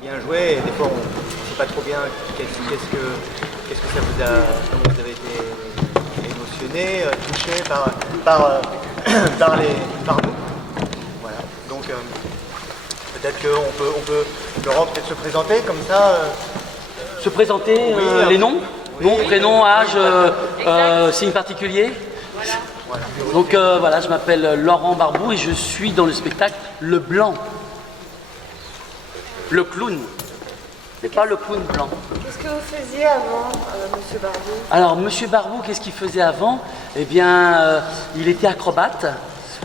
Bien joué, et des fois on ne sait pas trop bien qu'est-ce que ça vous a, comment vous avez été émotionné, touché par nous. Voilà. Donc peut-être qu'on peut Laurent peut-être se présenter comme ça. Se présenter, Oui, les noms, oui, nom, prénom, âge, signe particulier. Voilà. Donc voilà, je m'appelle Laurent Barbou et je suis dans le spectacle Le Blanc. Le clown, mais pas le clown blanc. Qu'est-ce que vous faisiez avant, Monsieur Barbou? Alors, Monsieur Barbou, qu'est-ce qu'il faisait avant? Eh bien, il était acrobate.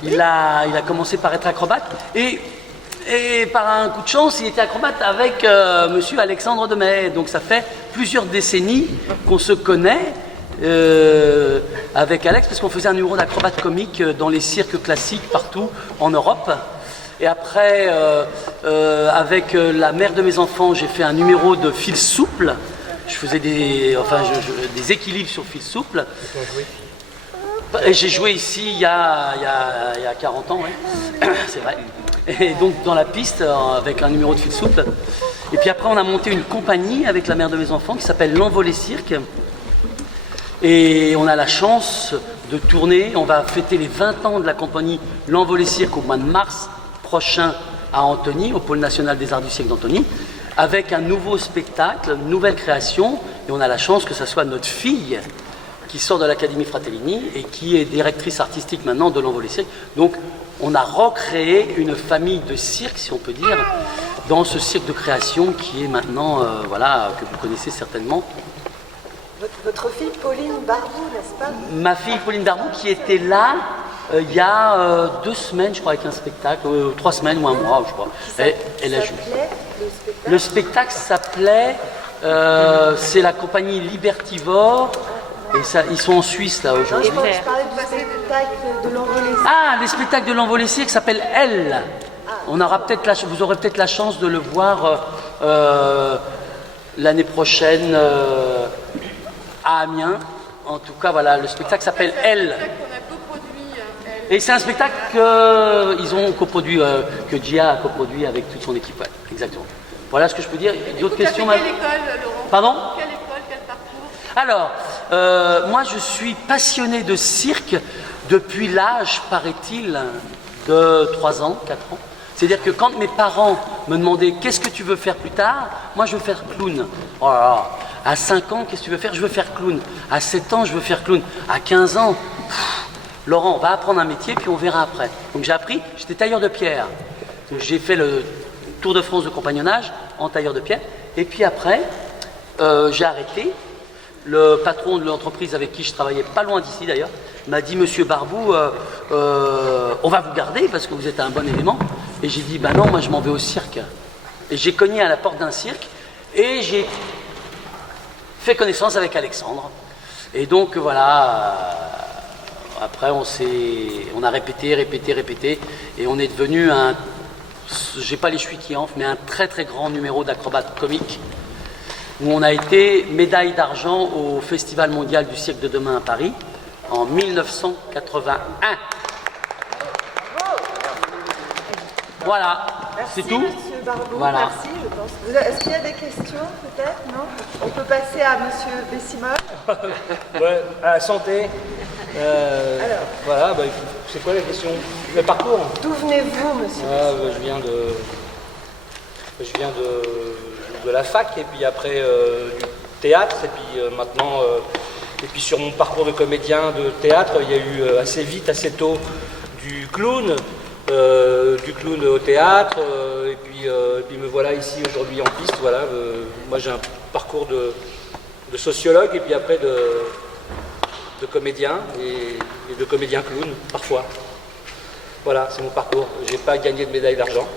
Il a commencé par être acrobate et par un coup de chance, il était acrobate avec Monsieur Alexandre Demey. Donc ça fait plusieurs décennies qu'on se connaît avec Alex, parce qu'on faisait un numéro d'acrobate comique dans les cirques classiques partout en Europe. Et après, avec la mère de mes enfants, j'ai fait un numéro de fil souple. Je faisais des équilibres sur fil souple. Et j'ai joué ici il y a 40 ans, ouais. C'est vrai. Et donc dans la piste, avec un numéro de fil souple. Et puis après, on a monté une compagnie avec la mère de mes enfants qui s'appelle l'Envolé Cirque. Et on a la chance de tourner. On va fêter les 20 ans de la compagnie l'Envolé Cirque au mois de mars prochain à Antony, au pôle national des arts du siècle d'Antony, avec un nouveau spectacle, une nouvelle création, et on a la chance que ce soit notre fille qui sort de l'Académie Fratellini et qui est directrice artistique maintenant de l'Envolé Cirque. Donc on a recréé une famille de cirque, si on peut dire, dans ce cirque de création qui est maintenant, voilà, que vous connaissez certainement. Votre fille Pauline Barbou, n'est-ce pas? Ma fille Pauline Barbou qui était là il y a 2 semaines, je crois, avec un spectacle, 3 semaines ou un mois, je crois. Elle a joué. Le spectacle s'appelait, c'est la compagnie Libertivore, et ça, ils sont en Suisse là aujourd'hui. Je parlais du spectacle de l'Envolé Cirque. Ah, les spectacles de l'Envolé Cirque s'appellent Elle. On aura peut-être vous aurez peut-être la chance de le voir l'année prochaine à Amiens. En tout cas, voilà, le spectacle s'appelle Elle. Et c'est un spectacle qu'ils ont coproduit, que Gia a coproduit avec toute son équipe. Ouais, exactement. Voilà ce que je peux dire. D'autres questions? Quelle école, Laurent? Pardon? Quelle école, quel parcours? Alors, moi je suis passionné de cirque depuis l'âge, paraît-il, de 3 ans, 4 ans. C'est-à-dire que quand mes parents me demandaient qu'est-ce que tu veux faire plus tard, moi je veux faire clown. Oh là là. À 5 ans, qu'est-ce que tu veux faire? Je veux faire clown. À 7 ans, je veux faire clown. À 15 ans, Laurent, on va apprendre un métier, puis on verra après. Donc j'ai appris, j'étais tailleur de pierre. J'ai fait le Tour de France de compagnonnage en tailleur de pierre. Et puis après, j'ai arrêté. Le patron de l'entreprise avec qui je travaillais, pas loin d'ici d'ailleurs, m'a dit, Monsieur Barbou, on va vous garder parce que vous êtes un bon élément. Et j'ai dit, bah non, moi je m'en vais au cirque. Et j'ai cogné à la porte d'un cirque et j'ai fait connaissance avec Alexandre. Et donc voilà, après on a répété, et on est devenu j'ai pas les chevilles qui enflent, mais un très très grand numéro d'acrobate comique, où on a été médaille d'argent au Festival mondial du siècle de demain à Paris en 1981. Voilà, c'est tout. Monsieur Barbou, Voilà. merci, je pense. Est-ce qu'il y a des questions, peut-être? Non? On peut passer à Monsieur Bessimol. Ouais, à la santé. Voilà, c'est quoi la question? Le parcours? D'où venez-vous, Monsieur? Je viens de la fac, et puis après du théâtre, et puis maintenant, et puis sur mon parcours de comédien de théâtre, il y a eu assez vite, assez tôt, du clown au théâtre, et puis me voilà ici aujourd'hui en piste. Voilà, moi j'ai un parcours de sociologue, et puis après de comédien, et de comédien clown, parfois. Voilà, c'est mon parcours. J'ai pas gagné de médaille d'argent.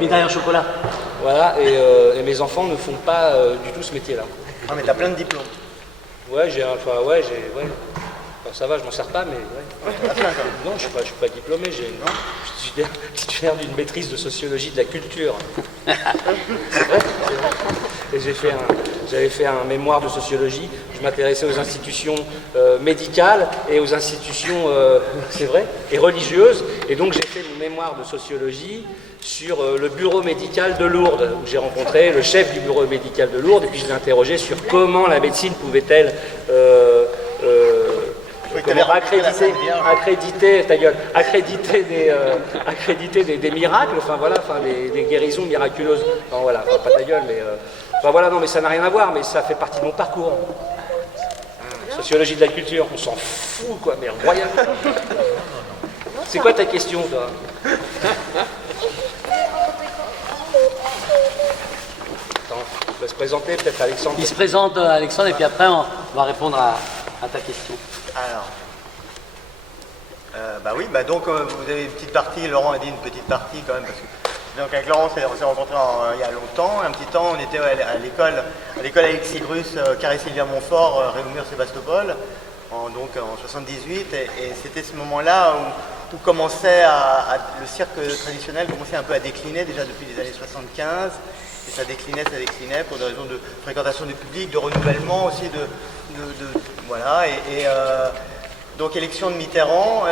Médaille en chocolat. Voilà, et mes enfants ne font pas du tout ce métier-là. Ah, mais t'as plein de diplômes. Ouais, ça va, je m'en sers pas, mais ouais. Non, je suis pas diplômé, je suis titulaire d'une maîtrise de sociologie de la culture. C'est vrai. Et j'ai j'avais fait un mémoire de sociologie, je m'intéressais aux institutions médicales et aux institutions, c'est vrai, et religieuses. Et donc j'ai fait mon mémoire de sociologie sur le bureau médical de Lourdes, où j'ai rencontré le chef du bureau médical de Lourdes, et puis je l'ai interrogé sur comment la médecine pouvait-elle accréditer des miracles, enfin voilà, enfin des guérisons miraculeuses. Non, voilà, enfin, pas ta gueule, mais enfin voilà, non, mais ça n'a rien à voir, mais ça fait partie de mon parcours. Sociologie de la culture, on s'en fout, quoi, mais royal. C'est quoi ta question, toi? Attends, je vais se présenter, peut-être Alexandre. Il se présente, Alexandre, et puis après, on va répondre à ta question. Alors, bah oui, bah donc vous avez une petite partie, Laurent a dit une petite partie quand même, parce que donc avec Laurent on s'est rencontrés il y a longtemps, un petit temps, on était à l'école Alexis Grus, Carré Sylvia Montfort, Réaumur Sébastopol, donc en 78, et c'était ce moment-là où commençait le cirque traditionnel commençait un peu à décliner déjà depuis les années 75, et ça déclinait pour des raisons de fréquentation du public, de renouvellement aussi, voilà, donc élection de Mitterrand,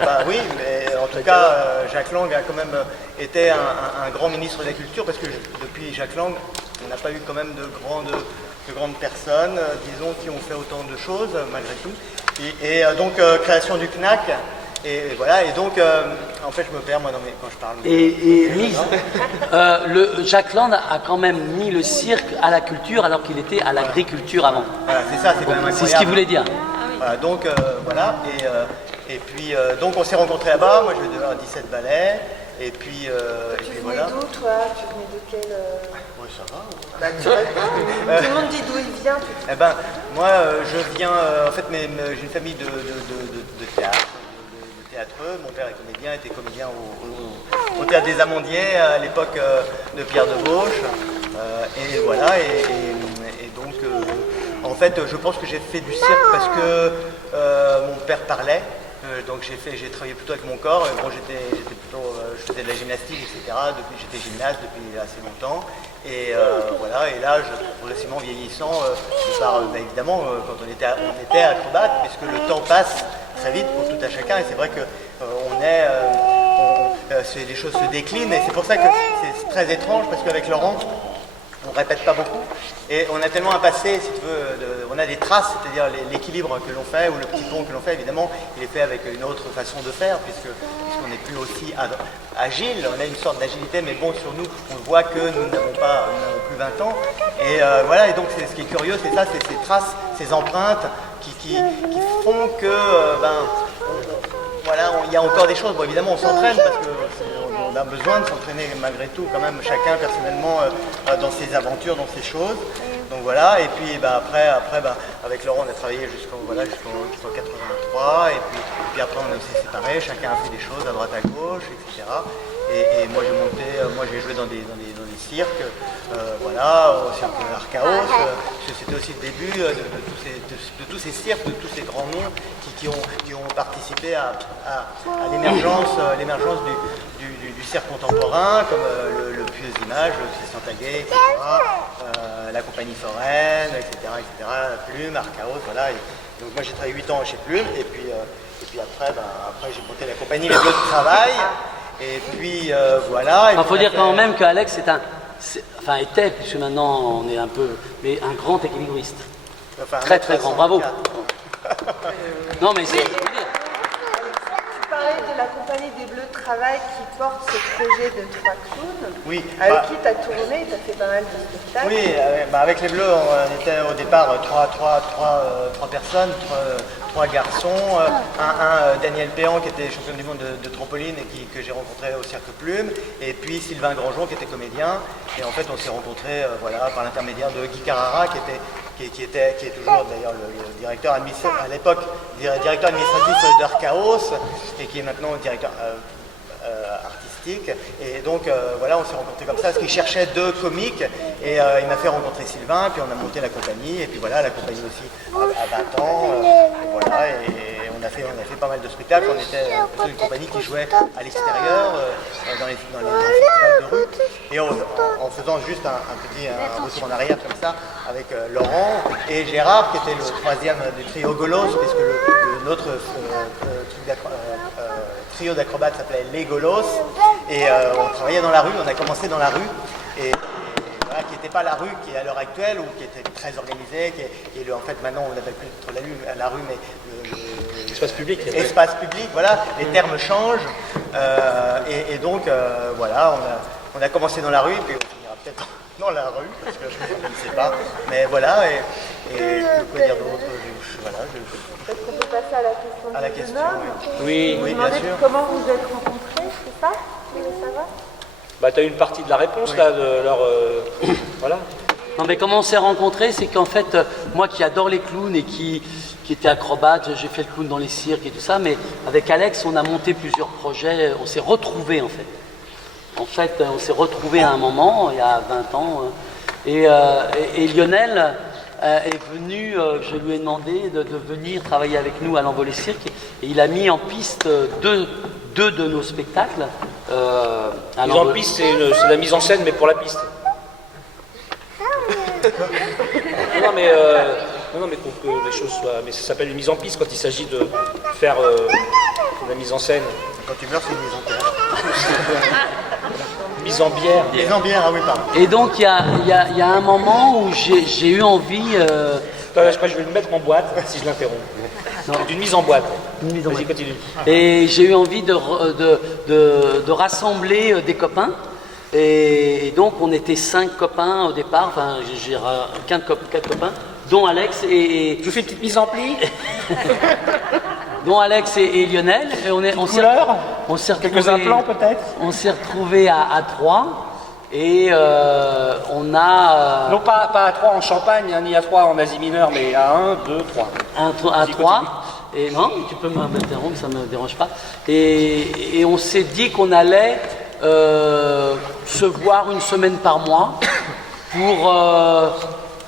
bah oui, mais en tout cas Jacques Lang a quand même été un grand ministre de la culture, parce que depuis Jacques Lang, on n'a pas eu quand même de grandes personnes, disons, qui ont fait autant de choses malgré tout. Et donc création du CNAC, et voilà, et donc en fait je me perds moi quand je parle. Jacques Lang a quand même mis le cirque à la culture alors qu'il était à l'agriculture avant. Voilà, c'est ça, c'est quand même incroyable. C'est ce qu'il voulait dire. Voilà, donc voilà, et puis donc on s'est rencontrés là-bas, moi je devais avoir 17 ballets, et puis voilà. Tu venais d'où toi? Tu venais de quel... Oui, ça va. Bah, tu réponds. Tout le monde dit d'où il vient. Eh ben, moi je viens, en fait j'ai une famille de théâtre, de théâtreux. Mon père est comédien, était comédien au Théâtre des Amandiers à l'époque de Pierre Debauche, et voilà, et donc en fait, je pense que j'ai fait du cirque parce que mon père parlait, donc j'ai travaillé plutôt avec mon corps. Bon, je faisais de la gymnastique, etc. J'étais gymnaste depuis assez longtemps, et voilà. Et là, progressivement vieillissant, évidemment, quand on était acrobate, puisque le temps passe très vite pour tout à chacun, et c'est vrai que les choses se déclinent, et c'est pour ça que c'est très étrange, parce qu'avec Laurent, on ne répète pas beaucoup, et on a tellement un passé, si tu veux, on a des traces, c'est-à-dire l'équilibre que l'on fait, ou le petit pont que l'on fait, évidemment, il est fait avec une autre façon de faire, puisqu'on n'est plus aussi agile, on a une sorte d'agilité, mais bon, sur nous, on voit que nous n'avons plus 20 ans, et voilà, et donc ce qui est curieux, c'est ça, c'est ces traces, ces empreintes, qui font que, voilà, il y a encore des choses. Bon, évidemment, on s'entraîne parce qu'on a besoin de s'entraîner malgré tout, quand même, chacun personnellement dans ses aventures, dans ses choses. Donc voilà, et puis après, avec Laurent, on a travaillé jusqu'en 83, et puis après, on s'est séparés, chacun a fait des choses à droite à gauche, etc. Et moi, j'ai joué dans des cirques, voilà, au cirque Archaos, c'était aussi le début de tous ces cirques, de tous ces grands noms qui ont participé à l'émergence du cirque contemporain, comme le Pieux Images, le Christian Taguet, etc., la Compagnie Foraine, etc., Plume, Archaos, voilà. Et donc moi j'ai travaillé 8 ans chez Plume, et puis après j'ai monté la compagnie Les Bleus de Travail, et puis voilà. Il faut dire quand même qu'Alex était, puisque maintenant on est un peu, mais un grand équilibriste. Enfin, très très grand, bravo. Non mais c'est... Tu parlais de la compagnie des Bleus de Travail qui porte ce projet de 3 clowns. Oui. Avec qui tu as tourné, tu as fait pas mal de spectacles. Oui, avec les Bleus, on était au départ 3 personnes, 3 garçons, un Daniel Péan qui était champion du monde de trampoline et que j'ai rencontré au Cirque Plume, et puis Sylvain Grandjean qui était comédien, et en fait on s'est rencontrés par l'intermédiaire de Guy Carrara qui est toujours d'ailleurs le directeur administratif à l'époque, directeur administratif d'Archaos, et qui est maintenant directeur artistique. Et donc voilà, on s'est rencontrés comme ça parce qu'il cherchait 2 comiques, et il m'a fait rencontrer Sylvain, puis on a monté la compagnie, et puis voilà, la compagnie aussi a 20 ans, et voilà, et on a fait on avait fait pas mal de spectacles, on était plutôt une compagnie qui jouait à l'extérieur, dans les festivals de rue, et en faisant juste un petit retour en arrière comme ça, avec Laurent et Gérard, qui était le troisième du trio Golos, puisque notre trio d'acrobates s'appelait Les Golos, et on travaillait dans la rue, on a commencé dans la rue, et voilà, qui n'était pas la rue qui est à l'heure actuelle, ou qui était très organisée, qui est en fait maintenant on l'appelle plus trop la rue, mais Espace public. Espace public, voilà, les termes changent, et donc voilà, on a commencé dans la rue, puis on finira peut-être dans la rue, parce que je ne sais pas, mais voilà, et quoi dire d'autre, voilà, Peut-être qu'on peut passer à la question du jeune homme. Oui, Vous oui, demandez bien sûr. comment vous êtes rencontrés, c'est ça? Vous voulez savoir? bah, tu as une partie de la réponse là, de leur. Voilà. Non mais comment on s'est rencontrés, c'est qu'en fait, moi qui adore les clowns et qui était acrobate, j'ai fait le clown dans les cirques et tout ça, mais avec Alex, on a monté plusieurs projets, on s'est retrouvés en fait. En fait, on s'est retrouvés à un moment, il y a 20 ans, et Lionel est venu, je lui ai demandé de venir travailler avec nous à l'Envolée Cirque, et il a mis en piste deux de nos spectacles. À Mise en piste, c'est la mise en scène, mais pour la piste. non, mais pour que les choses soient. Mais ça s'appelle une mise en piste quand il s'agit de faire la mise en scène. quand tu meurs c'est une mise en terre. Mise en bière. Mise en bière, ah oui, pardon. Et donc il y a un moment où j'ai eu envie... Attends, là, je crois que je vais le mettre en boîte si je l'interromps. C'est une mise en boîte. Une mise en Vas-y, boîte. continue. Et j'ai eu envie de rassembler des copains. Et donc on était 5 copains au départ, enfin j'ai 4 copains, dont Alex et... Je vous fais une petite mise en pli. dont Alex et Lionel. Et on s'est retrouvés... Quelques implants peut-être. On s'est retrouvés à 3. Et on a... Non, pas à 3 en Champagne, hein, ni à 3 en Asie mineure, mais à 1, 2, 3. à 3. Et non, tu peux m'interrompre, ça ne me dérange pas. Et on s'est dit qu'on allait se voir une semaine par mois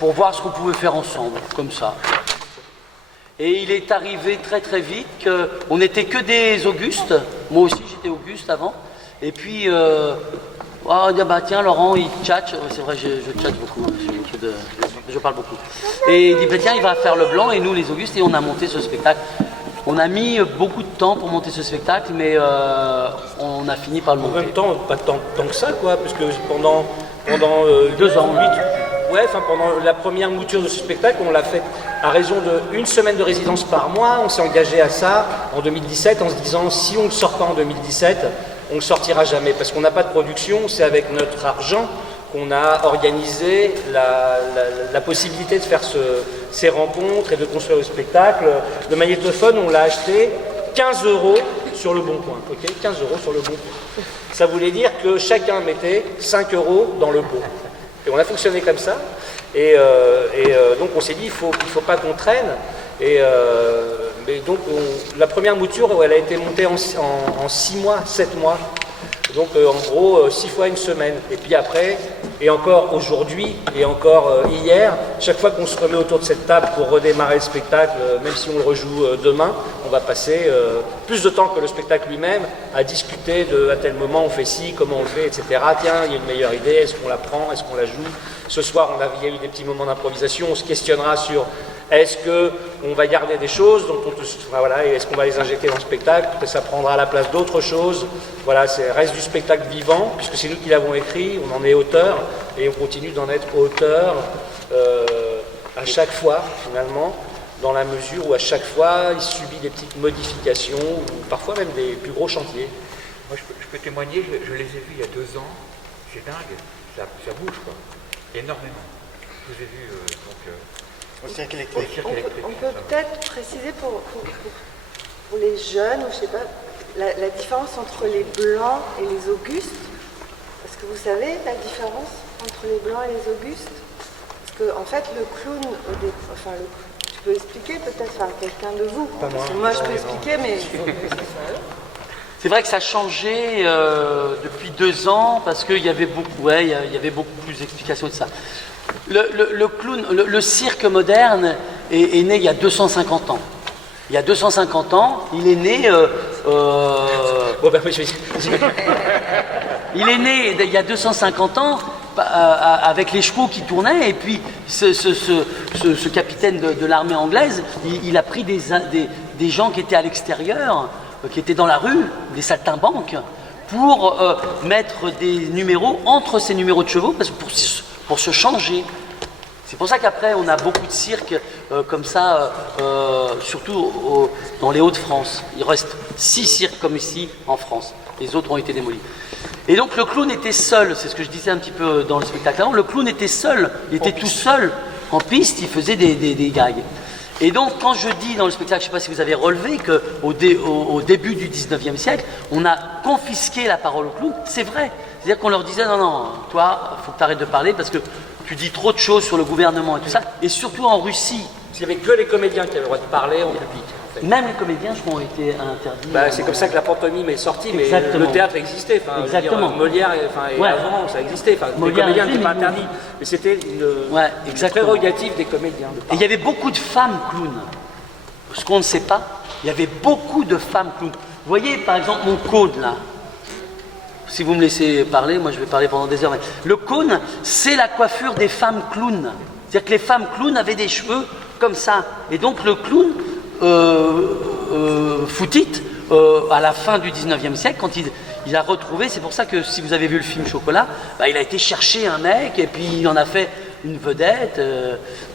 pour voir ce qu'on pouvait faire ensemble, comme ça. Et il est arrivé très très vite qu'on n'était que des Augustes. Moi aussi j'étais Auguste avant. Et puis, on dit, bah tiens, Laurent, il tchatche. C'est vrai, je tchatche beaucoup. Je parle beaucoup. Et il dit, bah tiens, il va faire le blanc et nous les Augustes. Et on a monté ce spectacle. On a mis beaucoup de temps pour monter ce spectacle, mais on a fini par le En monter. même temps, pas tant que ça, quoi, parce que pendant 2 ans. 8, ouais, enfin pendant la première mouture de ce spectacle, on l'a fait à raison d'1 semaine de résidence par mois. On s'est engagé à ça en 2017 en se disant si on ne le sort pas en 2017, on ne le sortira jamais, parce qu'on n'a pas de production, c'est avec notre argent qu'on a organisé la possibilité de faire ces rencontres et de construire le spectacle. Le magnétophone, on l'a acheté 15 € sur le bon coin, ok, 15 € sur le bon coin. Ça voulait dire que chacun mettait 5 € dans le pot. Et on a fonctionné comme ça. Et donc on s'est dit, il faut pas qu'on traîne. Mais donc la première mouture, elle a été montée en 6 mois, 7 mois. Donc en gros 6 fois une semaine. Et puis après, et encore aujourd'hui, et encore hier, chaque fois qu'on se remet autour de cette table pour redémarrer le spectacle, même si on le rejoue demain, on va passer plus de temps que le spectacle lui-même à discuter de à tel moment on fait ci, comment on le fait, etc. Tiens, il y a une meilleure idée, est-ce qu'on la prend, est-ce qu'on la joue? Ce soir, il y a eu des petits moments d'improvisation, on se questionnera sur est-ce qu'on va garder des choses, donc voilà, et est-ce qu'on va les injecter dans le spectacle, peut-être ça prendra la place d'autres choses. Voilà, c'est reste du spectacle vivant, puisque c'est nous qui l'avons écrit, on en est auteur, et on continue d'en être auteur à chaque fois, finalement, dans la mesure où à chaque fois, il subit des petites modifications, ou parfois même des plus gros chantiers. Moi, je peux témoigner, je les ai vus il y a 2 ans, c'est dingue, ça bouge, quoi, énormément. Je vous ai vus, Au cirque au électrique. cirque électrique. On peut peut-être préciser pour les jeunes, ou je sais pas, la différence entre les blancs et les augustes. Est-ce que vous savez la différence entre les blancs et les augustes? Parce que en fait, le clown, tu peux expliquer peut-être, enfin quelqu'un de vous. Parce que moi, je peux expliquer, mais C'est vrai que ça a changé depuis 2 ans parce qu'il y avait beaucoup, il y avait beaucoup plus d'explications de ça. Le clown, le cirque moderne est né il y a 250 ans. Il y a 250 ans, il est né... Bon, ben, oui, il est né il y a 250 ans avec les chevaux qui tournaient, et puis ce capitaine de l'armée anglaise, il a pris des gens qui étaient à l'extérieur, qui étaient dans la rue, des saltimbanques, pour mettre des numéros entre ces numéros de chevaux, parce que pour se changer. C'est pour ça qu'après, on a beaucoup de cirques comme ça, surtout dans les Hauts-de-France. Il reste 6 cirques comme ici en France. Les autres ont été démolis. Et donc le clown était seul, c'est ce que je disais un petit peu dans le spectacle avant, le clown était seul, il était tout seul en piste, il faisait des gags. Et donc quand je dis dans le spectacle, je ne sais pas si vous avez relevé qu'au début du 19e siècle, on a confisqué la parole au clown, c'est vrai. C'est-à-dire qu'on leur disait non, toi, il faut que tu arrêtes de parler parce que tu dis trop de choses sur le gouvernement et tout ça, et surtout en Russie. Il n'y avait que les comédiens qui avaient le droit de parler en public. En fait. Même les comédiens, je crois, ont été interdits. Bah, c'est comme ça que la pantomime est sortie, mais Exactement. le théâtre existait. Enfin, Exactement. Dire, Molière, et Ouais. avant, ça existait. Enfin, les Molière comédiens a fait, n'étaient pas mais- interdits. Mais c'était Ouais, une exactement. prérogative des comédiens. de Et il parler. y avait beaucoup de femmes clowns. Ce qu'on ne sait pas, il y avait beaucoup de femmes clowns. Vous voyez, par exemple, mon cône, là. Si vous me laissez parler, moi je vais parler pendant des heures. Mais le cône, c'est la coiffure des femmes clowns. C'est-à-dire que les femmes clowns avaient des cheveux comme ça. Et donc le clown, Foutite, à la fin du 19e siècle, quand il a retrouvé, c'est pour ça que si vous avez vu le film Chocolat, bah, il a été chercher un mec et puis il en a fait une vedette.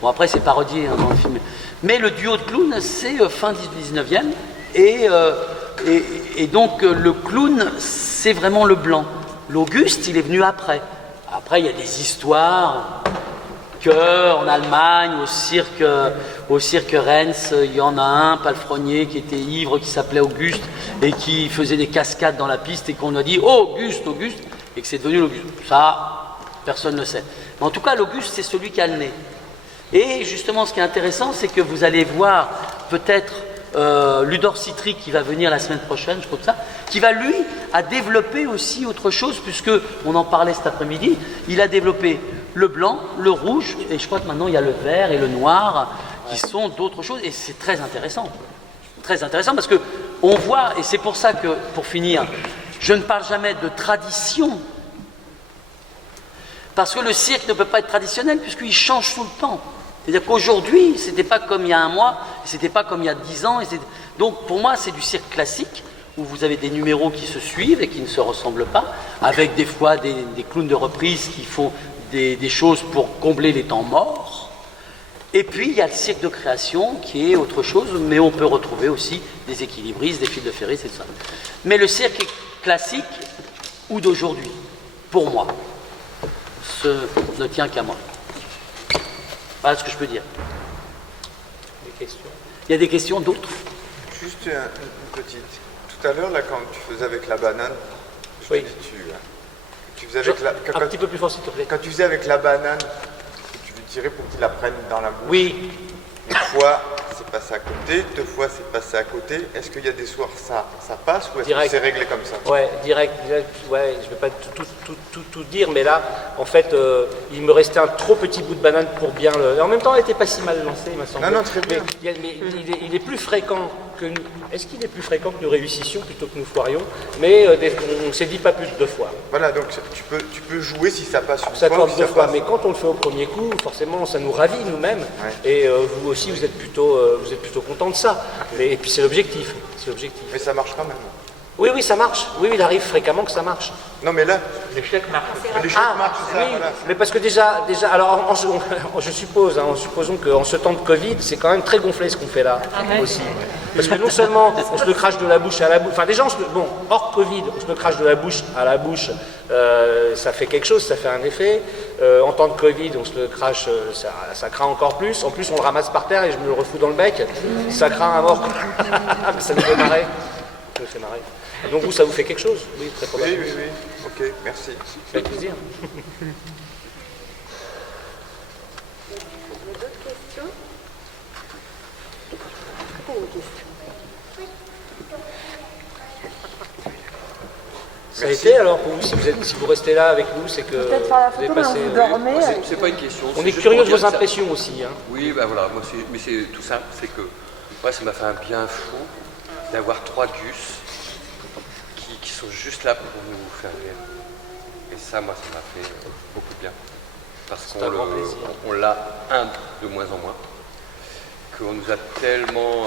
Bon, après c'est parodié hein, dans le film. Mais le duo de clowns, c'est fin du 19e. Et donc le clown, c'est vraiment le blanc. L'Auguste, il est venu après. Après, il y a des histoires qu'en Allemagne, au cirque Rennes, il y en a un palefrenier qui était ivre, qui s'appelait Auguste, et qui faisait des cascades dans la piste, et qu'on a dit oh, Auguste, Auguste, et que c'est devenu l'Auguste. Ça, personne ne sait. Mais en tout cas, l'Auguste, c'est celui qui a le nez. Et justement, ce qui est intéressant, c'est que vous allez voir peut-être Ludor Citry qui va venir la semaine prochaine, je crois que ça, qui va lui a développé aussi autre chose, puisque on en parlait cet après-midi. Il a développé le blanc, le rouge, et je crois que maintenant il y a le vert et le noir qui sont d'autres choses, et c'est très intéressant. Très intéressant parce que on voit, et c'est pour ça que, pour finir, je ne parle jamais de tradition, parce que le cirque ne peut pas être traditionnel puisqu'il change tout le temps. C'est-à-dire qu'aujourd'hui, c'était pas comme il y a un mois, c'était pas comme il y a 10 ans. Donc pour moi, c'est du cirque classique, où vous avez des numéros qui se suivent et qui ne se ressemblent pas, avec des fois des clowns de reprise qui font des choses pour combler les temps morts. Et puis il y a le cirque de création qui est autre chose, mais on peut retrouver aussi des équilibristes, des fils de ferris, c'est ça. Mais le cirque classique, ou d'aujourd'hui, pour moi, ne tient qu'à moi. Voilà ce que je peux dire. Des questions. Il y a des questions d'autres? Juste une petite. Tout à l'heure, là, quand tu faisais avec la banane, je Oui. te dis tu faisais avec la, Un petit peu plus fort, s'il te plaît. quand tu faisais avec la banane, tu lui tirais pour qu'il la prenne dans la bouche. Oui. Une fois, c'est passé à côté, 2 fois, c'est passé à côté. Est-ce qu'il y a des soirs, ça passe ou est-ce que Direct. c'est réglé comme ça? Ouais, direct, ouais, je vais pas tout dire, mais là, en fait, il me restait un trop petit bout de banane pour bien le... Et en même temps, elle était pas si mal lancée, il m'a semblé. Non, très bien. Mais il est plus fréquent que nous... Est-ce qu'il est plus fréquent que nous réussissions plutôt que nous foirions? Mais on ne s'est dit pas plus de 2 fois. Voilà, donc tu peux jouer si ça passe une Ça fois ou tourne si 2 ça fois, passe. mais quand on le fait au premier coup, forcément, ça nous ravit nous-mêmes. Ouais. Et vous aussi, vous êtes plutôt content de ça. Et puis c'est l'objectif. C'est l'objectif. Mais ça marche quand même. Oui, ça marche. Oui, il arrive fréquemment que ça marche. Non, mais là, L'échec marche. l'échec marche, c'est ça, oui, voilà. mais parce que déjà alors je suppose, supposons qu'en ce temps de Covid, c'est quand même très gonflé ce qu'on fait là aussi. Parce que non seulement on se le crache de la bouche à la bouche, enfin déjà, hors Covid, on se le crache de la bouche à la bouche, ça fait quelque chose, ça fait un effet. En temps de Covid, on se le crache, ça craint encore plus. En plus, on le ramasse par terre et je me le refous dans le bec, ça craint à mort. Ça nous fait marrer. Ça nous fait marrer. Donc vous, ça vous fait quelque chose? Oui, très probablement. Oui. Ok, merci. Avec plaisir. Il y a d'autres questions? Pas une question. Ça a été alors pour vous, si vous restez là avec nous, c'est que Peut-être faire la vous avez photo, passé. mais vous dormez. C'est pas une question. On c'est est juste curieux pour de vos dire ça. impressions aussi. Hein. Oui, ben voilà, moi mais c'est tout simple, c'est que Moi, ça m'a fait un bien fou d'avoir 3 gus qui sont juste là pour nous faire rire. Et ça, moi, ça m'a fait beaucoup de bien. Parce C'est un grand plaisir. on l'a de moins en moins. Qu'on nous a tellement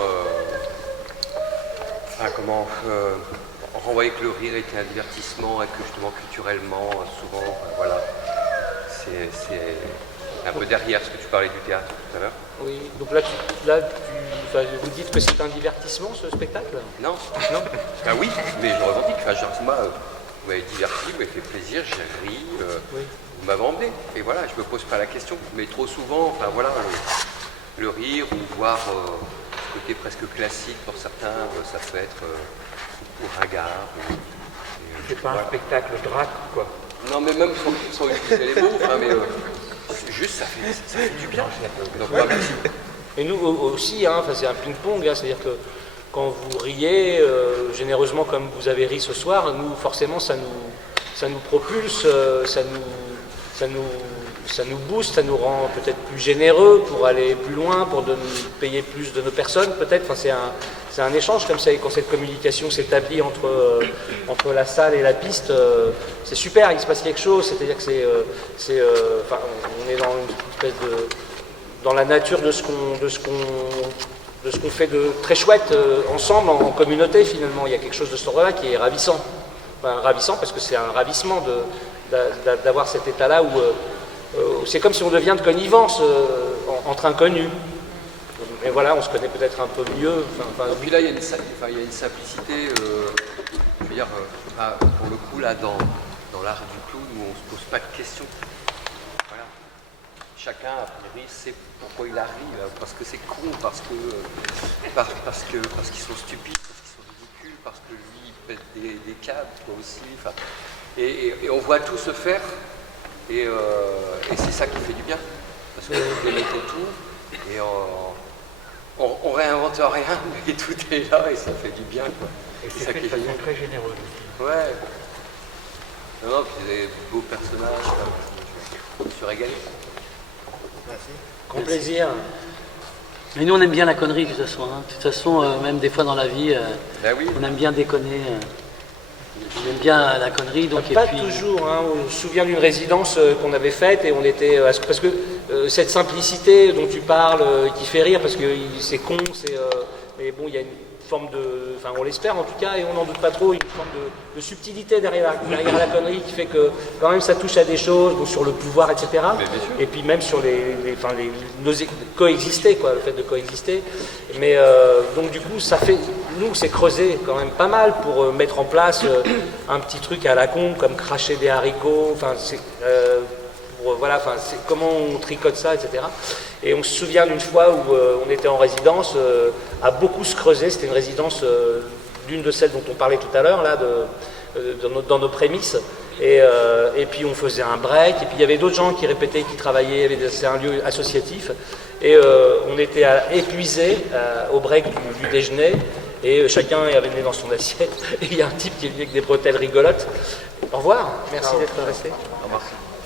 renvoyé que le rire était un divertissement et que justement culturellement, souvent, voilà, c'est un peu derrière ce que tu parlais du théâtre tout à l'heure. Oui, donc vous dites que c'est un divertissement ce spectacle? Non, non. Ben oui, mais je revendique. Enfin, moi, vous m'avez diverti, vous m'avez fait plaisir, j'ai ri, vous m'avez emmené. Et voilà, je me pose pas la question. Mais trop souvent, enfin voilà, le rire ou voir ce côté presque classique pour certains, ça peut être au ringard. C'est pas un spectacle drac, quoi. Non, mais même sans utiliser les mots, enfin, mais juste ça fait du bien. Donc, voilà. Et nous aussi, hein, c'est un ping-pong, hein, c'est-à-dire que quand vous riez généreusement comme vous avez ri ce soir, nous forcément ça nous propulse, ça nous booste, ça nous rend peut-être plus généreux pour aller plus loin, pour payer plus de nos personnes peut-être. Enfin, c'est un échange comme ça, et quand cette communication s'établit entre la salle et la piste, c'est super, il se passe quelque chose, c'est-à-dire que on est dans une espèce dans la nature de ce qu'on fait de très chouette ensemble, en communauté finalement. Il y a quelque chose de ce ordre-là qui est ravissant. Enfin, ravissant parce que c'est un ravissement d'avoir cet état-là où c'est comme si on devient de connivence entre inconnus. Et voilà, on se connaît peut-être un peu mieux. Et puis là, il y a une simplicité, je veux dire, pour le coup, là, dans l'art du clown, où on ne se pose pas de questions. Voilà. Chacun, a priori, sait pourquoi il a ri, là, parce que c'est con, parce qu'ils sont stupides, parce qu'ils sont ridicules, parce que lui, il pète des câbles, toi aussi. Enfin, et on voit tout se faire, et c'est ça qui fait du bien. Parce que vous mettez tout, et on réinvente rien, mais tout est là, et ça fait du bien, quoi. Et c'est fait de façon très généreuse. Ouais. Non, puis des beaux personnages, je me suis régalé. Merci. Grand plaisir. Mais nous, on aime bien la connerie, de toute façon. Hein. De toute façon, même des fois dans la vie, Ben oui. on aime bien déconner. On aime bien la connerie. Donc, Pas et puis, toujours, hein. On se souvient d'une résidence qu'on avait faite et on était... parce que cette simplicité dont tu parles, qui fait rire, parce que c'est con, mais bon, il y a une forme de... Enfin, on l'espère en tout cas, et on n'en doute pas trop, une forme de subtilité derrière la connerie qui fait que quand même ça touche à des choses, donc sur le pouvoir, etc. Et puis même sur coexister, quoi, le fait de coexister. Mais donc du coup, ça fait... Nous, c'est creuser quand même pas mal pour mettre en place un petit truc à la con, comme cracher des haricots, enfin, voilà, enfin, c'est comment on tricote ça, etc. Et on se souvient d'une fois où on était en résidence, à beaucoup se creuser. C'était une résidence d'une de celles dont on parlait tout à l'heure, là, dans nos prémices. Et puis on faisait un break, et puis il y avait d'autres gens qui répétaient, qui travaillaient, c'est un lieu associatif. Et on était épuisés au break du déjeuner. Et chacun avait amené dans son assiette. Et il y a un type qui est venu avec des bretelles rigolotes. Au revoir, merci d'être resté. Au revoir.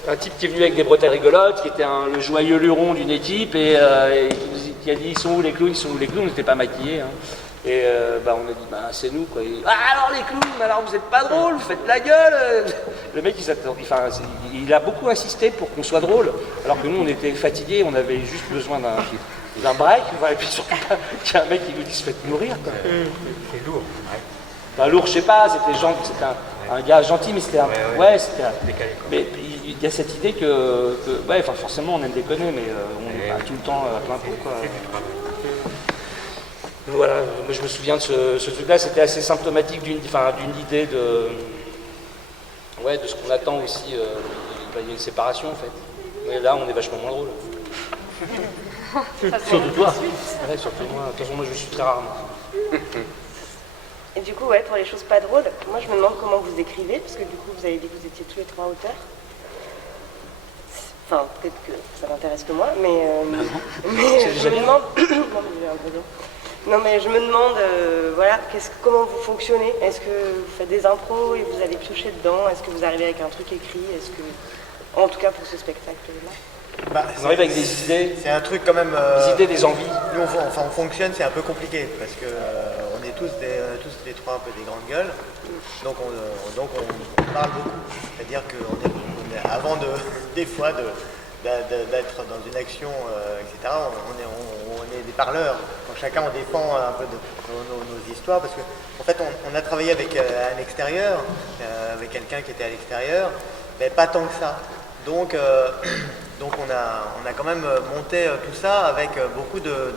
Un type qui est venu avec des bretelles rigolotes, qui était le joyeux luron d'une équipe, et qui a dit ils sont où les clowns, ils sont où les clowns, on n'était pas maquillés. Hein. Et on a dit c'est nous quoi. Alors les clowns, alors vous êtes pas drôles, vous faites la gueule. Le mec il a beaucoup insisté pour qu'on soit drôle, alors que nous on était fatigués, on avait juste besoin d'un break, et puis surtout qu'il y a un mec qui nous dise faites nourrir quoi. C'est lourd. Ouais. Enfin, lourd, je sais pas, c'était un gars gentil, mais c'était Décalé, quoi. mais il y a cette idée que ouais, enfin, forcément on aime déconner, mais on n'est pas tout le temps à plein pot, quoi. C'est du travail. Voilà, moi je me souviens de ce truc-là, c'était assez symptomatique d'une idée de ce qu'on attend aussi. Il y a une séparation en fait. Mais là, on est vachement moins drôle. Surtout toi. Ouais, surtout moi. De toute façon, moi je suis très rarement. Et du coup, ouais, pour les choses pas drôles, moi je me demande comment vous écrivez, parce que du coup vous avez dit que vous étiez tous les 3 auteurs. Enfin, peut-être que ça m'intéresse que moi, mais je me demande... Non, mais je me demande, voilà, comment vous fonctionnez. Est-ce que vous faites des impros et vous allez piocher dedans? Est-ce que vous arrivez avec un truc écrit? En tout cas pour ce spectacle-là. On arrive avec des idées, C'est un truc quand même. des idées, des envies. Nous, on fonctionne, c'est un peu compliqué parce que on est tous les trois un peu des grandes gueules, donc on parle beaucoup. C'est-à-dire qu'on est avant des fois d'être dans une action, etc. On est des parleurs. Donc chacun on défend un peu nos histoires parce que en fait on a travaillé avec un extérieur, avec quelqu'un qui était à l'extérieur, mais pas tant que ça. Donc on a quand même monté tout ça avec beaucoup de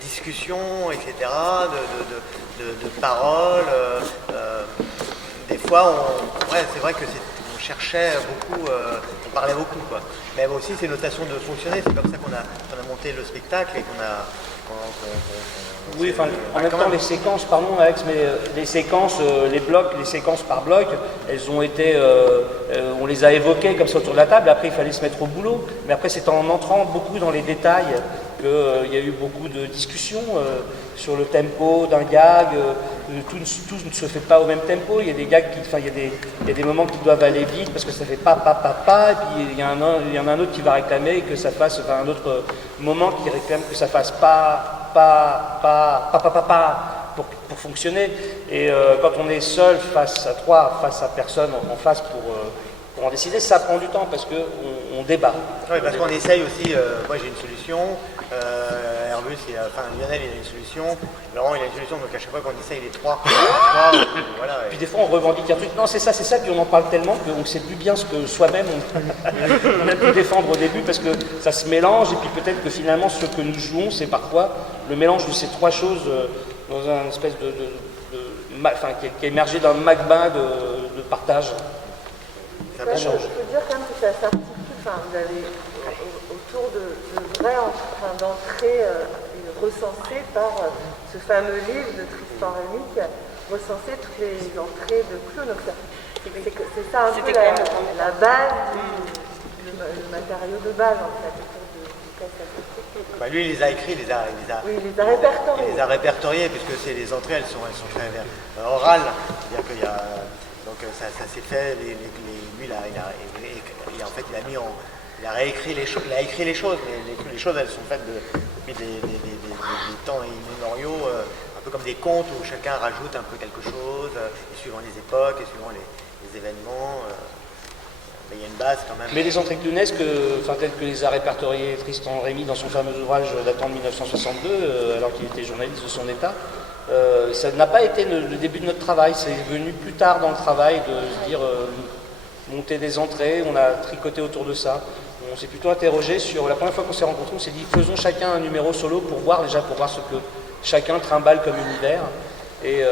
discussions, etc., de paroles. Des fois, c'est vrai que on cherchait beaucoup, on parlait beaucoup, quoi. Mais aussi, c'est notre façon de fonctionner. C'est comme ça qu'on a monté le spectacle et qu'on a. Oui, enfin, en même temps, les séquences, pardon Alex, mais les séquences, les séquences par bloc, elles ont été, on les a évoquées comme ça autour de la table, après il fallait se mettre au boulot, mais après c'est en entrant beaucoup dans les détails qu'il y a eu beaucoup de discussions sur le tempo d'un gag, tout ne se fait pas au même tempo, il y a des gags il y a des moments qui doivent aller vite parce que ça fait pas, et puis il y en a un autre qui va réclamer que ça fasse, un autre moment qui réclame que ça fasse pas pour fonctionner. Et quand on est seul face à trois, face à personne en face pour en décider, ça prend du temps parce qu'on débat. Oui, parce qu'on essaye aussi, moi j'ai une solution, Airbus, Lionel il a une solution, Laurent il a une solution, donc à chaque fois qu'on essaye les trois voilà. Puis des fois on revendique un truc, non c'est ça, puis on en parle tellement qu'on ne sait plus bien ce que soi-même on a pu défendre au début parce que ça se mélange et puis peut-être que finalement ce que nous jouons c'est parfois le mélange de ces trois choses dans un espèce qui est émergé d'un magma de partage. Je peux dire quand même que ça s'articule, vous avez autour de vraies d'entrées recensées par ce fameux livre de Tristan Rémy, recenser toutes les entrées de clowns. Donc c'est ça un peu la base, le matériau de base en fait. Lui il les a écrits, Oui, il les a répertoriés. Il les a répertoriés puisque les entrées elles sont très orales, c'est-à-dire qu'il y a. Donc ça s'est fait, lui il a réécrit les choses, il a écrit les choses, mais les choses elles sont faites depuis des temps immémoriaux, un peu comme des contes où chacun rajoute un peu quelque chose, et suivant les époques, et suivant les événements, mais il y a une base quand même. Mais les entrées clownesques, telles que les a répertoriées Tristan Rémy dans son fameux ouvrage datant de 1962, alors qu'il était journaliste de son état, ça n'a pas été le début de notre travail, c'est venu plus tard dans le travail de se dire monter des entrées, on a tricoté autour de ça. On s'est plutôt interrogé sur, la première fois qu'on s'est rencontrés, on s'est dit faisons chacun un numéro solo pour voir ce que chacun trimballe comme univers. Et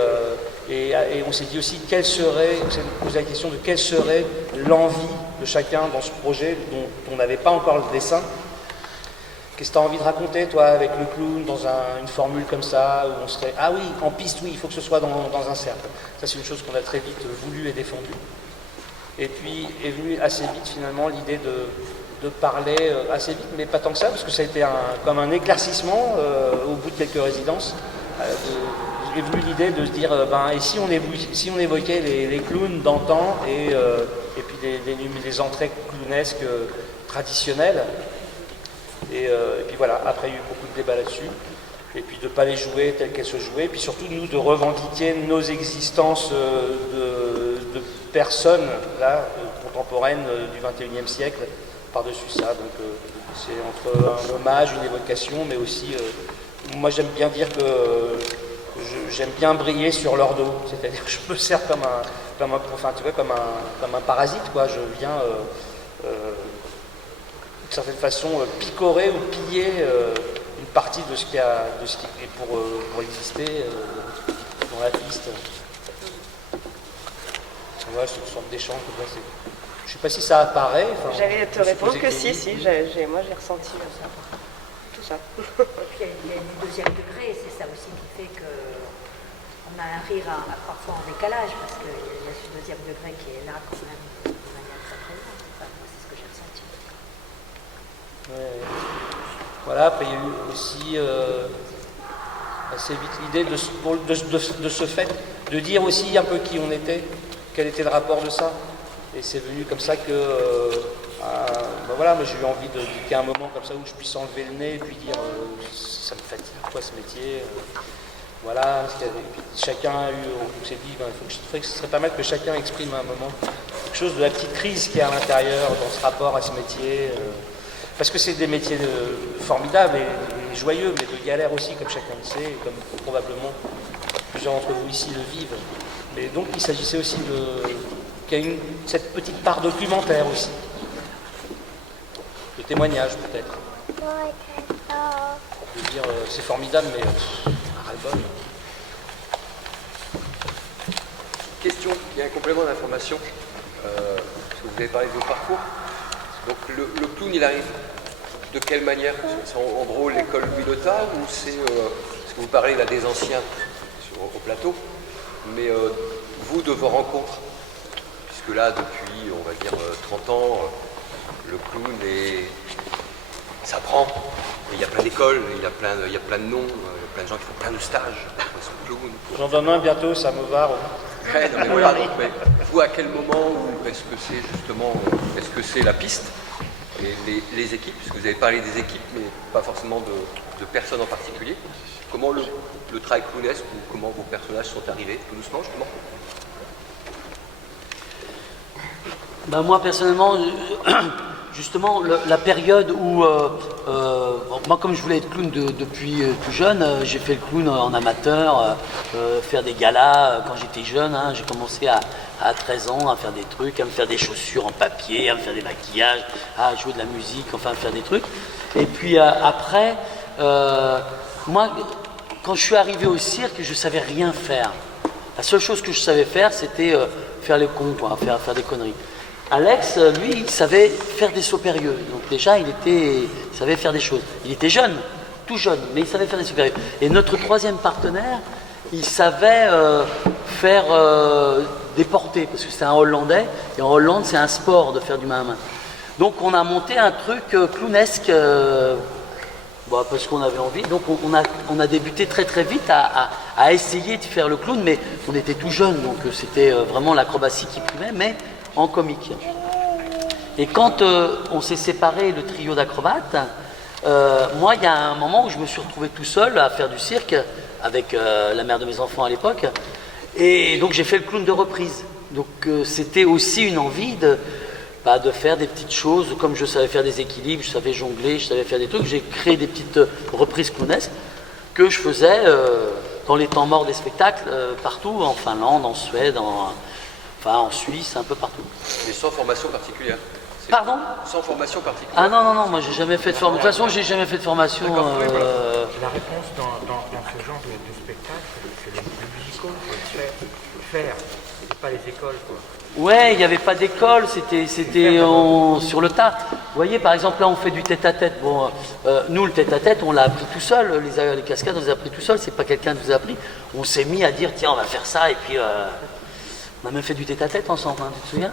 on s'est dit aussi on s'est posé la question de quelle serait l'envie de chacun dans ce projet dont on n'avait pas encore le dessin. Qu'est-ce que tu as envie de raconter, toi, avec le clown, dans une formule comme ça, où on serait... Ah oui, en piste, oui, il faut que ce soit dans un cercle. Ça, c'est une chose qu'on a très vite voulu et défendue. Et puis est venue assez vite, finalement, l'idée de parler assez vite, mais pas tant que ça, parce que ça a été comme un éclaircissement au bout de quelques résidences. Est venue l'idée de se dire, et si on évoquait les clowns d'antan et puis des entrées clownesques traditionnelles. Et puis voilà, après il y a eu beaucoup de débats là-dessus, et puis de ne pas les jouer telles qu'elles se jouaient, et puis surtout nous de revendiquer nos existences de personnes là, contemporaines du XXIe siècle par-dessus ça. Donc c'est entre un hommage, une évocation, mais aussi, moi j'aime bien dire que j'aime bien briller sur leur dos, c'est-à-dire que je me sers comme un parasite, quoi. Je viens d'une certaine façon picorer ou piller une partie de ce qui est pour exister dans la piste. Ouais, c'est une sorte d'échange. Je ne sais pas si ça apparaît. J'allais te répondre que si, moi j'ai ressenti ça. Tout ça. Il y a du deuxième degré, c'est ça aussi qui fait qu'on a un rire parfois en décalage, parce qu'il y a ce deuxième degré qui est là quand même de manière très présente. Enfin, moi, c'est ce que j'ai ressenti. Ouais. Voilà, après il y a eu aussi assez vite l'idée de ce fait de dire aussi un peu qui on était, quel était le rapport de ça. Et c'est venu comme ça que voilà, moi j'ai eu envie qu'il y ait un moment comme ça où je puisse enlever le nez et puis dire ça me fatigue quoi ce métier. Voilà, parce que chacun a eu, on s'est dit, ce serait pas mal que chacun exprime à un moment quelque chose de la petite crise qu'il y a à l'intérieur dans ce rapport à ce métier. Parce que c'est des métiers formidables et joyeux, mais de galère aussi, comme chacun le sait, et comme probablement plusieurs d'entre vous ici le vivent. Mais donc il s'agissait aussi qu'il y ait cette petite part documentaire aussi. De témoignage peut-être. De dire c'est formidable, mais ras-le-bol. Question, il y a un complément d'information, parce que vous avez parlé de vos parcours. Donc le clown, il arrive de quelle manière? C'est en gros l'école Louis Lota ou c'est... parce que vous parlez là des anciens au plateau, mais vous, de vos rencontres, puisque là, depuis, on va dire, 30 ans, le clown ça prend. Et il y a plein d'écoles, il y a plein de noms, il y a plein de gens qui font plein de stages, qui sont clowns. J'en donne un bientôt, ça me va. Ouais, non, mais voilà, mais vous, à quel moment, est-ce que c'est justement, est-ce que c'est la piste, les équipes, parce que vous avez parlé des équipes, mais pas forcément de personnes en particulier. Comment le travail clownesque ou comment vos personnages sont arrivés, tout doucement justement? Ben moi personnellement, justement, la période où, moi comme je voulais être clown depuis tout jeune, j'ai fait le clown en amateur, faire des galas quand j'étais jeune, hein, j'ai commencé à 13 ans à faire des trucs, à me faire des chaussures en papier, à me faire des maquillages, à jouer de la musique, enfin à faire des trucs. Et puis après, moi quand je suis arrivé au cirque, je ne savais rien faire. La seule chose que je savais faire, c'était faire les cons, quoi, faire des conneries. Alex, lui, il savait faire des sauts périlleux. Donc déjà, il savait faire des choses. Il était jeune, tout jeune, mais il savait faire des sauts périlleux. Et notre troisième partenaire, il savait faire des portées, parce que c'était un Hollandais. Et en Hollande, c'est un sport de faire du main à main. Donc on a monté un truc clownesque, parce qu'on avait envie. Donc on a débuté très très vite à essayer de faire le clown, mais on était tout jeunes, donc c'était vraiment l'acrobatie qui primait, mais en comique. Et quand on s'est séparé, le trio d'acrobates, moi il y a un moment où je me suis retrouvé tout seul à faire du cirque avec la mère de mes enfants à l'époque, et donc j'ai fait le clown de reprise. Donc c'était aussi une envie de faire des petites choses, comme je savais faire des équilibres, je savais jongler, je savais faire des trucs, j'ai créé des petites reprises clownesques que je faisais dans les temps morts des spectacles, partout, en Finlande, en Suède, en Suisse, un peu partout. Mais sans formation particulière? Pardon? Sans formation particulière? Ah non, moi j'ai jamais fait de formation. De toute façon, j'ai jamais fait de formation. La réponse dans ce genre de spectacle, c'est les musicaux, il faut le faire, c'est pas les écoles, quoi. Ouais, il n'y avait pas d'école, c'était sur le tas. Vous voyez, par exemple, là, on fait du tête-à-tête. Bon, nous, le tête-à-tête, on l'a appris tout seul. Les cascades, on les a appris tout seul. C'est pas quelqu'un qui nous a appris. On s'est mis à dire, tiens, on va faire ça. Et puis, on a même fait du tête-à-tête ensemble, hein, tu te souviens?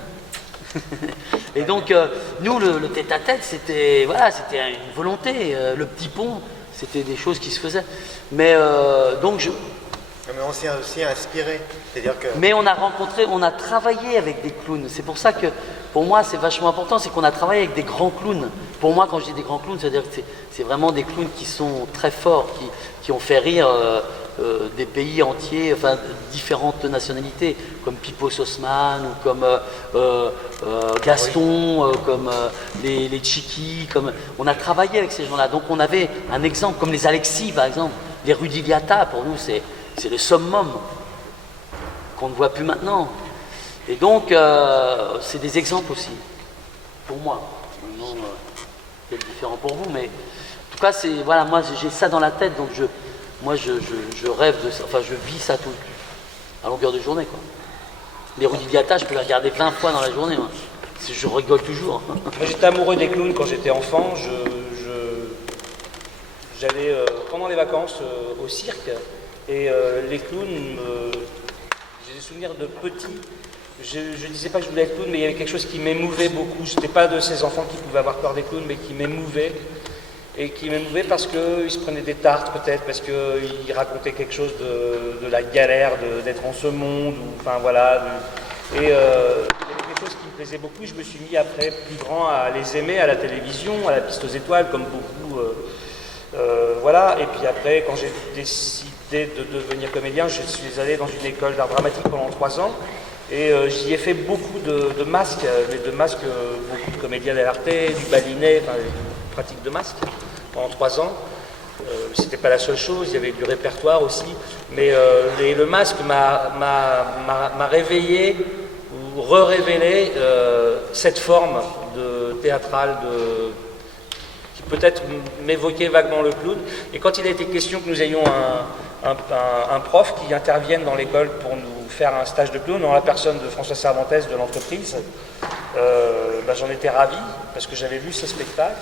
Et donc, nous, le tête-à-tête, c'était une volonté. Le petit pont, c'était des choses qui se faisaient. Mais donc, Mais on s'est aussi inspiré. C'est-à-dire que... Mais on a travaillé avec des clowns. C'est pour ça que, pour moi, c'est vachement important, c'est qu'on a travaillé avec des grands clowns. Pour moi, quand je dis des grands clowns, c'est-à-dire que c'est vraiment des clowns qui sont très forts, qui ont fait rire des pays entiers, enfin, différentes nationalités, comme Pippo Sossman, ou comme Gaston, comme les Chiki. On a travaillé avec ces gens-là. Donc on avait un exemple, comme les Alexis, par exemple. Les Rudy Liata, pour nous, c'est le summum qu'on ne voit plus maintenant. Et donc, c'est des exemples aussi, pour moi. Non, peut-être différent pour vous, mais en tout cas, voilà, moi j'ai ça dans la tête, donc je rêve de ça, enfin je vis ça tout, à longueur de journée, quoi. Les Rudy Liata, je peux les regarder 20 fois dans la journée, moi. Je rigole toujours. Moi, j'étais amoureux des clowns quand j'étais enfant. J'allais pendant les vacances au cirque. Et les clowns, j'ai des souvenirs de petits. Je ne disais pas que je voulais être clown, mais il y avait quelque chose qui m'émouvait beaucoup. Je n'étais pas de ces enfants qui pouvaient avoir peur des clowns, mais qui m'émouvaient. Et qui m'émouvaient parce qu'ils se prenaient des tartes, peut-être, parce qu'ils racontaient quelque chose de la galère d'être en ce monde, ou enfin voilà. Et il y avait quelque choses qui me plaisaient beaucoup. Je me suis mis après, plus grand, à les aimer à la télévision, à la piste aux étoiles, comme beaucoup. Voilà. Et puis après, quand j'ai décidé de devenir comédien, je suis allé dans une école d'art dramatique pendant 3 ans. Et j'y ai fait beaucoup de masques, mais de masques, beaucoup de comédiens de l'ART, du balinet, enfin, des pratiques de masques pendant 3 ans. C'était pas la seule chose, il y avait du répertoire aussi, mais le masque m'a réveillé ou re-révélé cette forme de théâtrale qui peut-être m'évoquait vaguement le clown. Et quand il a été question que nous ayons un prof qui intervienne dans l'école pour nous faire un stage de clown, en la personne de François Cervantes de l'entreprise, j'en étais ravi parce que j'avais vu ce spectacle.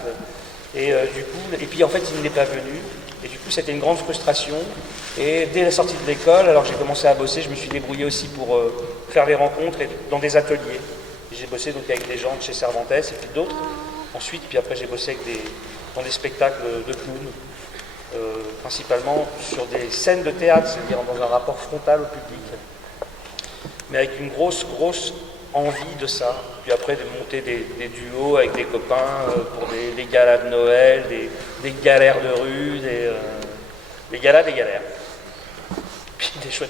Et puis en fait il n'est pas venu, et du coup c'était une grande frustration. Et dès la sortie de l'école, alors que j'ai commencé à bosser, je me suis débrouillé aussi pour faire les rencontres dans des ateliers. J'ai bossé donc avec des gens de chez Cervantes et puis d'autres. Ensuite, puis après j'ai bossé dans des spectacles de clown, principalement sur des scènes de théâtre, c'est-à-dire dans un rapport frontal au public, mais avec une grosse envie de ça. Puis après de monter des duos avec des copains pour des galas de Noël, des galères de rue, des galas des galères. Puis des chouettes.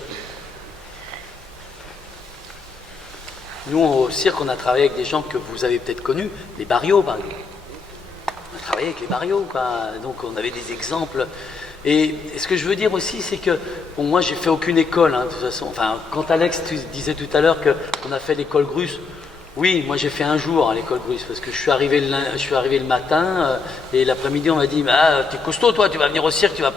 Nous, au cirque, on a travaillé avec des gens que vous avez peut-être connus, les Barrios, par exemple. On a travaillé avec les Barrios, quoi. Donc on avait des exemples. Et ce que je veux dire aussi, c'est que bon, moi, j'ai fait aucune école, hein, de toute façon. Enfin, quand Alex, tu disais tout à l'heure qu'on a fait l'école Grus, oui, moi j'ai fait un jour à l'école Grus, parce que je suis arrivé le matin, et l'après-midi, on m'a dit, t'es costaud, toi, tu vas venir au cirque, tu vas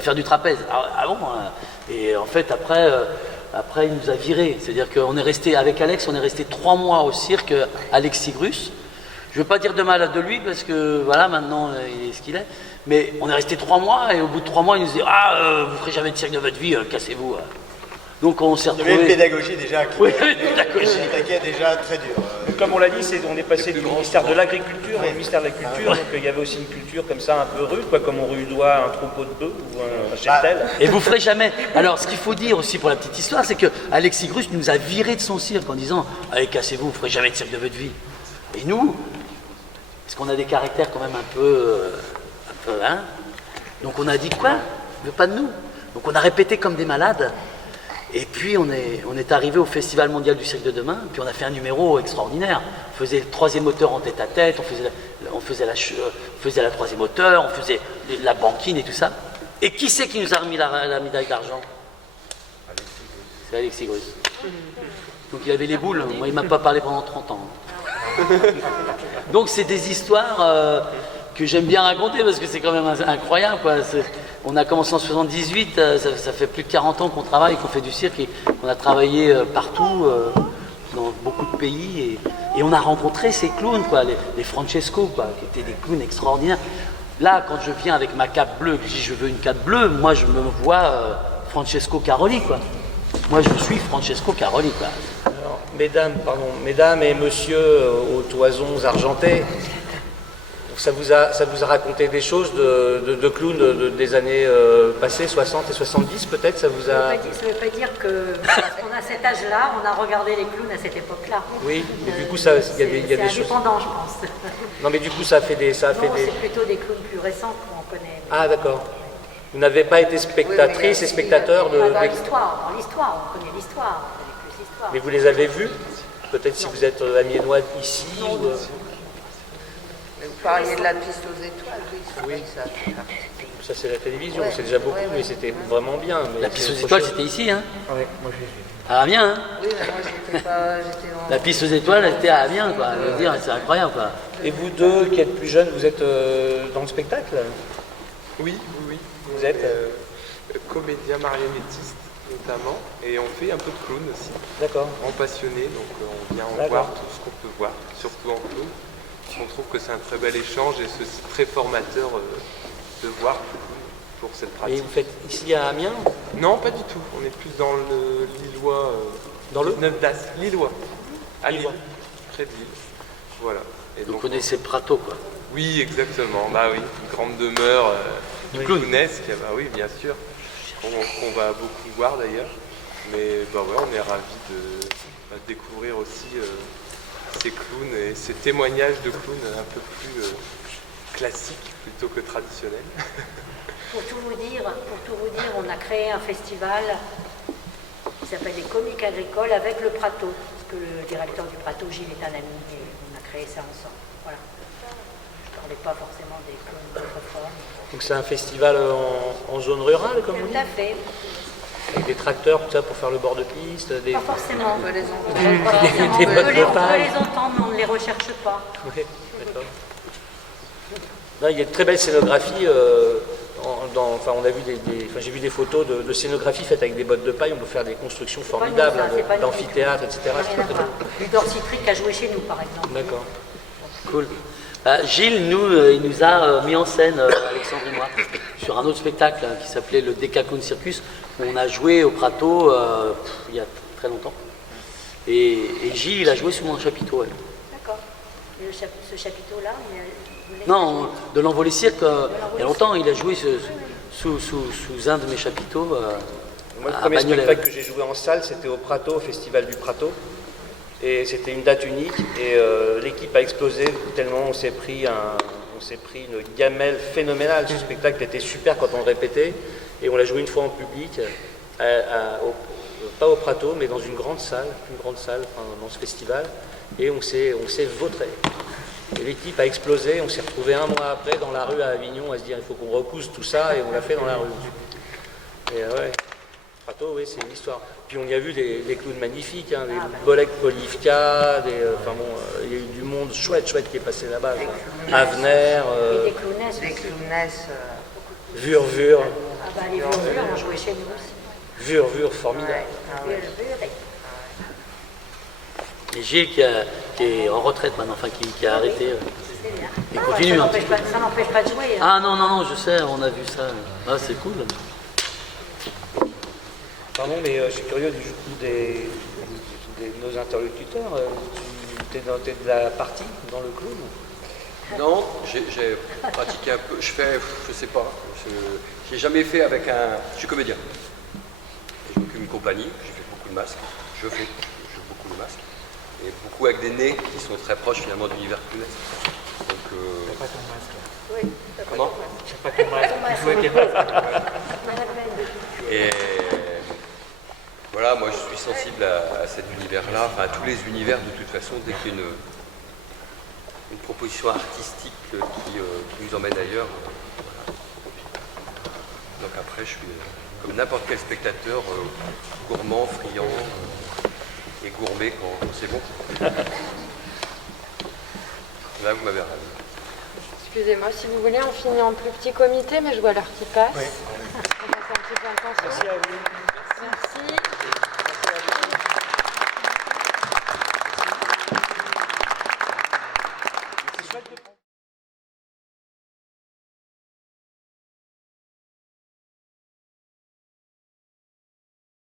faire du trapèze. Ah bon hein. Et en fait, après, il nous a virés. C'est-à-dire qu'on est resté, avec Alex, on est resté 3 mois au cirque Alexis Grus. Je ne veux pas dire de mal de lui, parce que voilà, maintenant, il est ce qu'il est. Mais on est resté 3 mois, et au bout de 3 mois, il nous dit vous ne ferez jamais de cirque de votre vie, cassez-vous. Donc on s'est retrouvés. Il y avait une pédagogie déjà qui pédagogie. déjà très dure. Comme on l'a dit, on est passé du ministère de l'Agriculture au ministère de la Culture, donc il y avait aussi une culture comme ça, un peu rude, quoi, comme on rudoie un troupeau de bœufs ou un cheptel. Et vous ferez jamais. Alors, ce qu'il faut dire aussi pour la petite histoire, c'est que Alexis Grus nous a virés de son cirque en disant allez, cassez-vous, vous ne ferez jamais de cirque de votre vie. Et nous, parce qu'on a des caractères quand même un peu hein. Donc on a dit quoi? Il veut pas de nous. Donc on a répété comme des malades. Et puis on est arrivé au Festival mondial du cirque de demain, puis on a fait un numéro extraordinaire. On faisait le 3e auteur en tête-à-tête, on faisait la 3e auteur, on faisait la banquine et tout ça. Et qui c'est qui nous a remis la médaille d'argent? C'est Alexis Grus. Donc il avait les boules, moi il ne m'a pas parlé pendant 30 ans. Donc c'est des histoires que j'aime bien raconter parce que c'est quand même incroyable, quoi. On a commencé en 78, ça fait plus de 40 ans qu'on travaille, qu'on fait du cirque et qu'on a travaillé partout, dans beaucoup de pays et on a rencontré ces clowns, quoi, les Francesco, quoi, qui étaient des clowns extraordinaires. Là, quand je viens avec ma cape bleue, que je dis je veux une cape bleue, moi je me vois Francesco Caroli, quoi. Moi je suis Francesco Caroli, quoi. Alors, mesdames et messieurs aux toisons argentées, ça vous a raconté des choses de clown des années passées, 60 et 70 peut-être, ça vous a... Ça ne veut pas dire que parce qu'on a cet âge-là, on a regardé les clowns à cette époque-là. Oui, mais du coup, il y a des choses... C'est indépendant, je pense. Non, mais du coup, ça a fait des... C'est plutôt des clowns plus récents qu'on connaît. Ah, d'accord. Vous n'avez pas été spectatrice et spectateur de... Dans l'histoire, on connaît l'histoire, on connaît plus l'histoire. Mais vous les avez vus? Peut-être si vous êtes amiénois ici ou... Vous parliez de la piste aux étoiles, oui. Ça c'est la télévision, c'est déjà beaucoup, mais c'était vraiment bien. Mais la piste aux étoiles, c'était ici, hein? Oui, moi je l'ai vu. À Amiens, hein? Oui, mais moi j'étais en... La piste aux étoiles, elle était à Amiens, quoi. Je veux dire, c'est incroyable, quoi. Et vous deux, qui êtes plus jeunes, vous êtes dans le spectacle? Oui. Vous êtes comédien marionnettiste notamment, et on fait un peu de clown aussi. D'accord. En passionné, donc on vient en voir tout ce qu'on peut voir, surtout en clown. On trouve que c'est un très bel échange et c'est très formateur de voir du clown pour cette pratique. Et vous faites ici à Amiens? Non, pas du tout. On est plus dans le Lillois. Dans le Neuf d'As. Lillois. À Lille. Près de Lille. Voilà. Et vous connaissez le Prato, quoi. Oui, exactement. Bah oui, une grande demeure clownesque. Bah oui, bien sûr. Qu'on va beaucoup voir d'ailleurs. Mais bah ouais, on est ravis de découvrir aussi ces clowns et ces témoignages de clowns un peu plus classiques plutôt que traditionnels. Pour tout vous dire, on a créé un festival qui s'appelle les Comiques Agricoles avec le Prato, parce que le directeur du Prato, Gilles, est un ami, et on a créé ça ensemble. Voilà. Je ne parlais pas forcément des clowns d'autrefois. Donc c'est un festival en zone rurale, comme on dit? Tout à fait. Avec des tracteurs, tout ça, pour faire le bord de piste, des... Pas forcément. On peut les entendre. Des bottes de On peut paille. les entendre, mais on ne les recherche pas. Oui, d'accord. Non, il y a de très belles scénographies. On a vu j'ai vu des photos de scénographie faites avec des bottes de paille. On peut faire des constructions formidables, d'amphithéâtre, etc. C'est très bien. Ludor Citric a joué chez nous, par exemple. D'accord. Cool. Gilles, il nous a mis en scène, Alexandre et moi, sur un autre spectacle qui s'appelait le Decaclone Circus, où on a joué au Prato il y a très longtemps. Et Gilles, il a joué sous mon chapiteau. Ouais. D'accord. Et ce chapiteau-là, non, de l'Envolé Cirque, il y a longtemps, il a joué sous un de mes chapiteaux. Moi, le premier spectacle que j'ai joué en salle, c'était au Prato, au Festival du Prato. Et c'était une date unique. Et l'équipe a explosé tellement on s'est pris une gamelle phénoménale. Ce spectacle était super quand on le répétait. Et on l'a joué une fois en public, pas au Prato, mais dans une grande salle dans ce festival. Et on s'est vautré. Et l'équipe a explosé, on s'est retrouvé un mois après dans la rue à Avignon à se dire il faut qu'on recouse tout ça et on l'a fait dans la rue. Et ouais, Prato, oui, c'est une histoire. Puis on y a vu des clowns magnifiques, des Bolek Polivka, il y a eu du monde chouette qui est passé là-bas. Avener, des clownesses. Des clownesses. Vur. Ah bah les Vur ont joué chez nous aussi. Vur, formidable. Vur. Et Gilles qui est en retraite maintenant, qui a arrêté. Il continue. Ça n'empêche pas de jouer. Ah non, je sais, on a vu ça. Ah, c'est cool. Pardon, mais je suis curieux du coup de nos interlocuteurs. Tu es de la partie dans le clown? Non, j'ai pratiqué un peu. Je sais pas. J'ai jamais fait avec un. Je suis comédien. Je m'occupe d'une compagnie. J'ai fait beaucoup de masques. Je fais beaucoup de masques. Et beaucoup avec des nez qui sont très proches finalement de l'univers clownesque. Donc. T'as pas ton masque là. Oui. Comment? T'as pas ton masque. Tu joues avec les masques. Et voilà, moi je suis sensible à cet univers-là, enfin à tous les univers de toute façon, dès qu'il y a une proposition artistique qui nous emmène ailleurs. Voilà. Donc après, je suis comme n'importe quel spectateur, gourmand, friand et gourmet quand c'est bon. Là, vous m'avez ravi. Excusez-moi, si vous voulez, on finit en plus petit comité, mais je vois l'heure qui passe. Oui. On passe un petit peu en tension. Merci à vous.